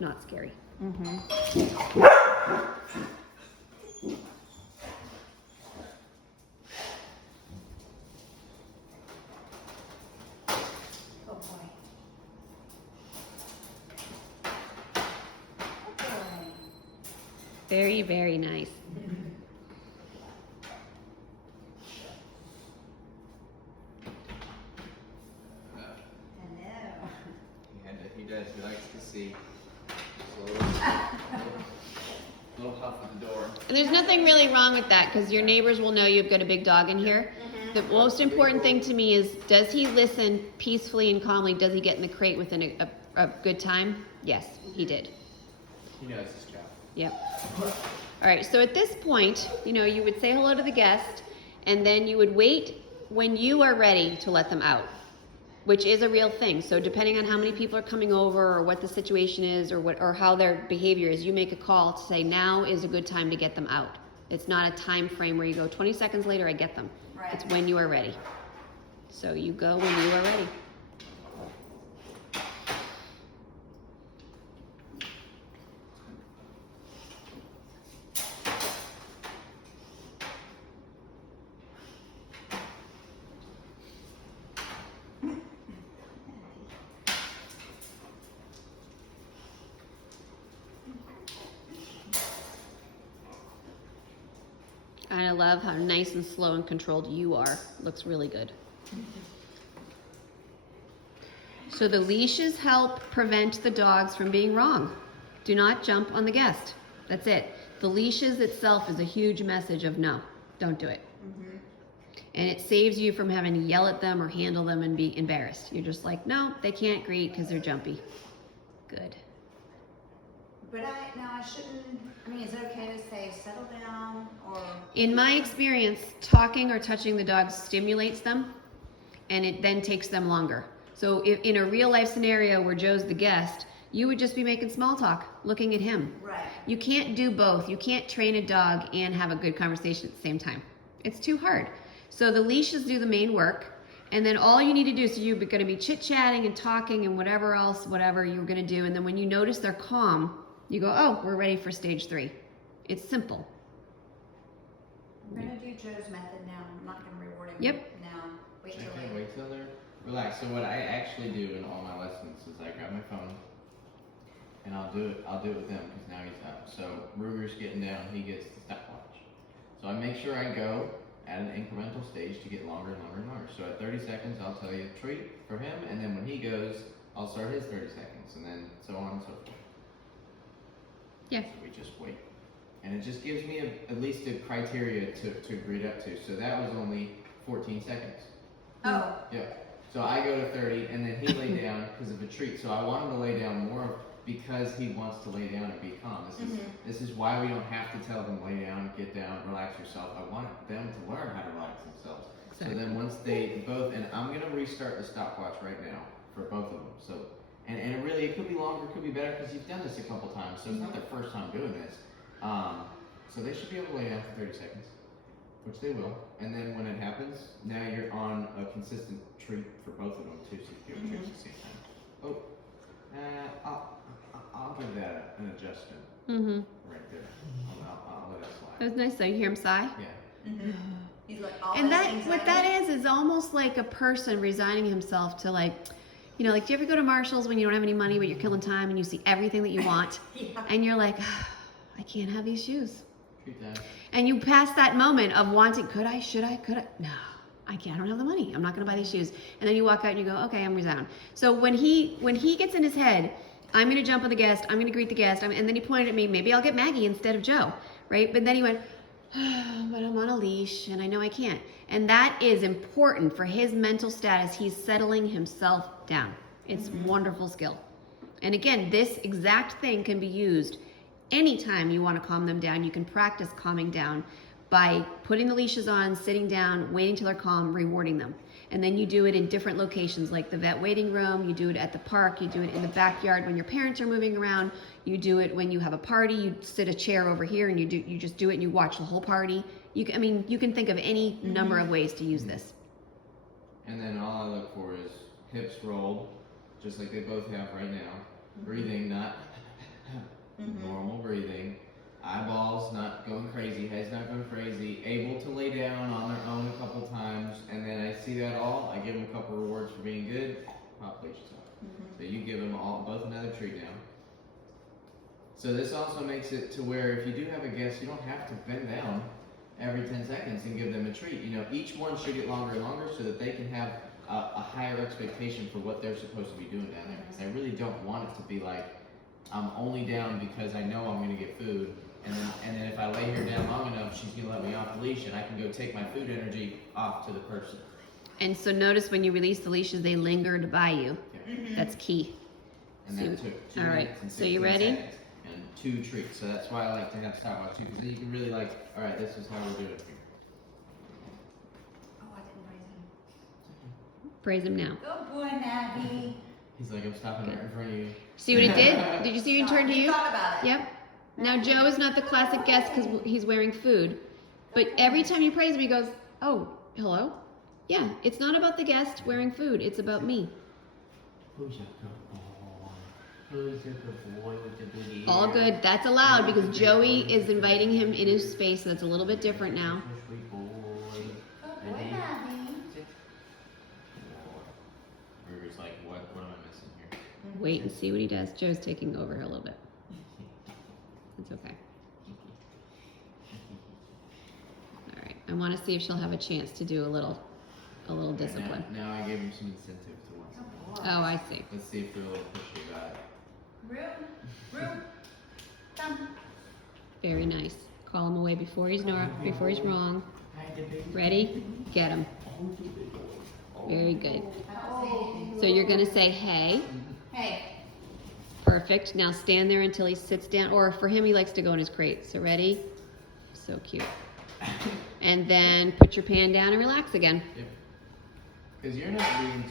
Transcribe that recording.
not scary. Oh boy. Very, very nice. He does. He likes to see. Little huff at the door. And there's nothing really wrong with that because your neighbors will know you've got a big dog in here. The most important thing to me is, does he listen peacefully and calmly? Does he get in the crate within a good time? Yes, he did. He knows his job. Yep. All right, so at this point, you would say hello to the guest, and then you would wait when you are ready to let them out, which is a real thing. So depending on how many people are coming over or what the situation is or how their behavior is, you make a call to say now is a good time to get them out. It's not a time frame where you go 20 seconds later I get them. Right. It's when you are ready. So you go when you are ready. I love how nice and slow and controlled you are. Looks really good. So the leashes help prevent the dogs from being wrong. Do not jump on the guest. That's it. The leashes itself is a huge message of no, don't do it. And it saves you from having to yell at them or handle them and be embarrassed. You're just like, no, they can't greet because they're jumpy. Good. But I shouldn't, is it okay to say settle down or? In my experience, talking or touching the dog stimulates them, and it then takes them longer. So if, in a real life scenario where Joe's the guest, you would just be making small talk, looking at him. Right. You can't do both. You can't train a dog and have a good conversation at the same time. It's too hard. So the leashes do the main work, and then all you need to do, so you're going to be chit-chatting and talking and whatever you're going to do, and then when you notice they're calm, you go, oh, we're ready for stage 3. It's simple. I'm going to do Joe's method now. I'm not going to reward him now. Wait till Okay, later. wait till they're relaxed. So what I actually do in all my lessons is I grab my phone and I'll do it with him because now he's up. So Ruger's getting down, he gets the stopwatch. So I make sure I go at an incremental stage to get longer and longer and longer. So at 30 seconds, I'll tell you a treat for him, and then when he goes, I'll start his 30 seconds, and then so on and so forth. Yeah. So we just wait. And it just gives me at least a criteria to read up to. So that was only 14 seconds. Oh. Yeah. So I go to 30 and then he lay down because of a treat. So I want him to lay down more because he wants to lay down and be calm. This is why we don't have to tell them lay down, get down, relax yourself. I want them to learn how to relax themselves. Exactly. So then once they both, and I'm going to restart the stopwatch right now for both of them. So And it could be longer, it could be better because you've done this a couple times, so it's not their first time doing this. So they should be able to lay down for 30 seconds, which they will. And then when it happens, now you're on a consistent treat for both of them too, so you can treat at the same time. I'll give that an adjustment right there. I'll let it slide. That was nice though. You hear him sigh? Yeah. He's like all And this that, what that is almost like a person resigning himself to like, do you ever go to Marshall's when you don't have any money but you're killing time and you see everything that you want and you're like, I can't have these shoes. Treat that. And you pass that moment of wanting, should I? No, I can't, I don't have the money. I'm not gonna buy these shoes. And then you walk out and you go, okay, I'm resigned. So when he gets in his head, I'm gonna jump on the guest, I'm gonna greet the guest, and then he pointed at me, maybe I'll get Maggie instead of Joe, right? But then he went, but I'm on a leash and I know I can't. And that is important for his mental status. He's settling himself down. It's wonderful skill. And again, this exact thing can be used anytime you want to calm them down. You can practice calming down by putting the leashes on, sitting down, waiting till they're calm, rewarding them. And then you do it in different locations like the vet waiting room, you do it at the park, you do it in the backyard when your parents are moving around, you do it when you have a party, you sit a chair over here and you just do it and you watch the whole party. You can think of any number of ways to use this. And then all I look for is hips rolled, just like they both have right now. Breathing, not So this also makes it to where if you do have a guest, you don't have to bend down every 10 seconds and give them a treat. You know, each one should get longer and longer so that they can have a higher expectation for what they're supposed to be doing down there. Because I really don't want it to be like, I'm only down because I know I'm going to get food. And then if I lay her down long enough, she's going to let me off the leash and I can go take my food energy off to the person. And so notice when you release the leashes, they lingered by you. Yeah. That's key. And that took 2 All right, minutes and so you 16 ready? seconds and 2 treats. So that's why I like to have stopwatch too, because then you can really like, all right, this is how we're doing it here. Oh, I didn't Praise raise him. him now. Good boy, Maddie. He's like, I'm stopping right in front of you. See what it did? Did you see when he turned to He you? thought about it. Yep. Now Joe is not the classic guest because he's wearing food. But every time you praise him, he goes, oh, hello? Yeah, it's not about the guest wearing food. It's about me. Who's your good boy? Who's your good boy with the booty? All good. That's allowed because Joey is inviting him in his space, so that's a little bit different now. Sweet boy. Good boy, Maddie. Ruger's like, what am I missing here? Wait and see what he does. Joe's taking over a little bit. It's okay. All right. I want to see if she'll have a chance to do a little discipline. Now I gave him some incentive to want something. Oh, I see. Let's see if they're a little pushy about it. Room. Come. Very nice. Call him away before he's wrong. Ready? Get him. Very good. So you're gonna say hey. Hey. Perfect. Now stand there until he sits down, or for him, he likes to go in his crate. So ready? So cute. And then put your pan down and relax again. Because you're not reading